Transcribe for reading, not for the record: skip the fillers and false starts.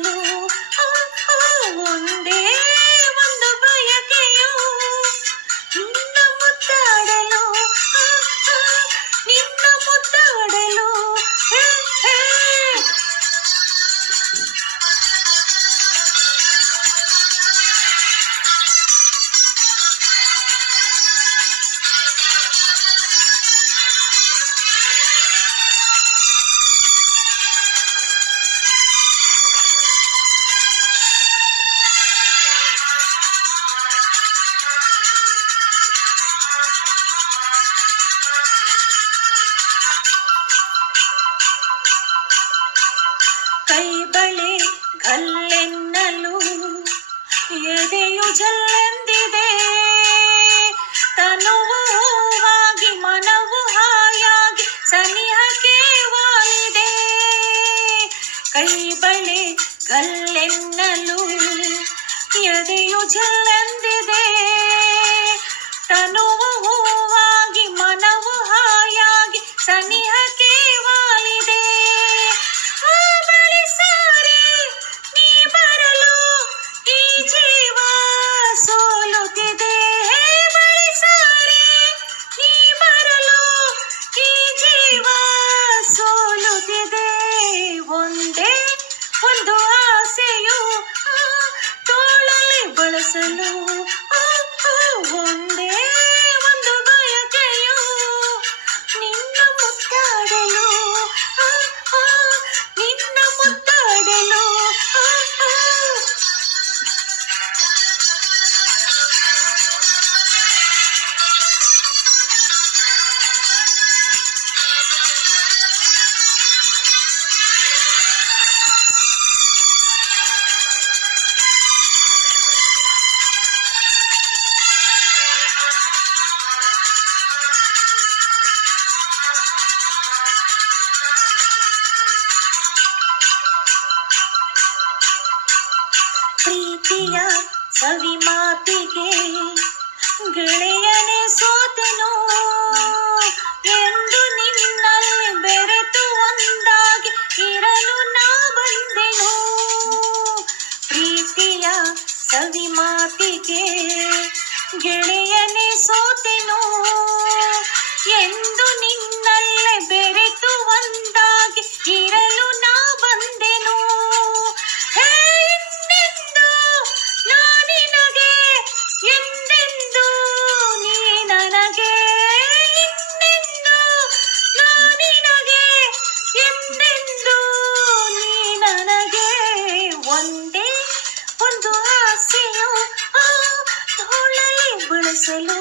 ಬಳಸಲು ಒಂದೇ ಒಂದು ಬಯಕೆಯು ನಿನ್ನ ಮುದ್ದಾಡಲು ನಿನ್ನ ಮುದ್ದಾಡಲು ಕೈ ಬಳೆ ಗಲ್ಲೆನ್ನಲು ಎದೆಯು ಜಲ್ಲೆಂದಿದೆ ತನುವು ಹೂವಾಗಿ ಮನವು ಹಾಯಾಗಿ ಸನಿಹಕ್ಕೆ ವಾಲಿದೆ ಕೈ ಬಳೆ ಗಲ್ಲೆನ್ನಲು ಎದೆಯು ಜಲ್ಲೆಂದಿದೆ ತನುವು ಹೂವಾಗಿ ಮನವು ಹಾಯಾಗಿ ಸನಿಹಕ್ಕೆ ವಾಲಿದೆ ಒಂದು ಆಸೆಯು ತೋಳಲಿ ಬಳಸಲು ಒಂದೇ ಒಂದು ಬಯಕೆಯು ನಿನ್ನ ಮುದ್ದಾಡಲು ನಿನ್ನ ಮುದ್ದಾಡಲು ಪ್ರೀತಿಯ ಸವಿ ಮಾತಿಗೆ ಗೆಳೆಯನೇ ಸೋತೆನು ಎಂದು ನಿನ್ನಲ್ಲಿ ಬೆರೆತು ಒಂದಾಗಿ ಇರಲು ನಾ ಬಂದೆನು ಪ್ರೀತಿಯ ಸವಿ ಮಾತಿಗೆ ಗೆಳೆಯನೇ ಸೋತೆನು ಎಂದು ನಿನ್ನಲ್ಲೇ ಬೆರೆತು ಒಂದಾಗಿ ಇರಲು ನಾ ಬಂದೆನು ಒಂದೇ ಒಂದು ಆಸೆಯು ತೋಳಲಿ ಬಳಸಲು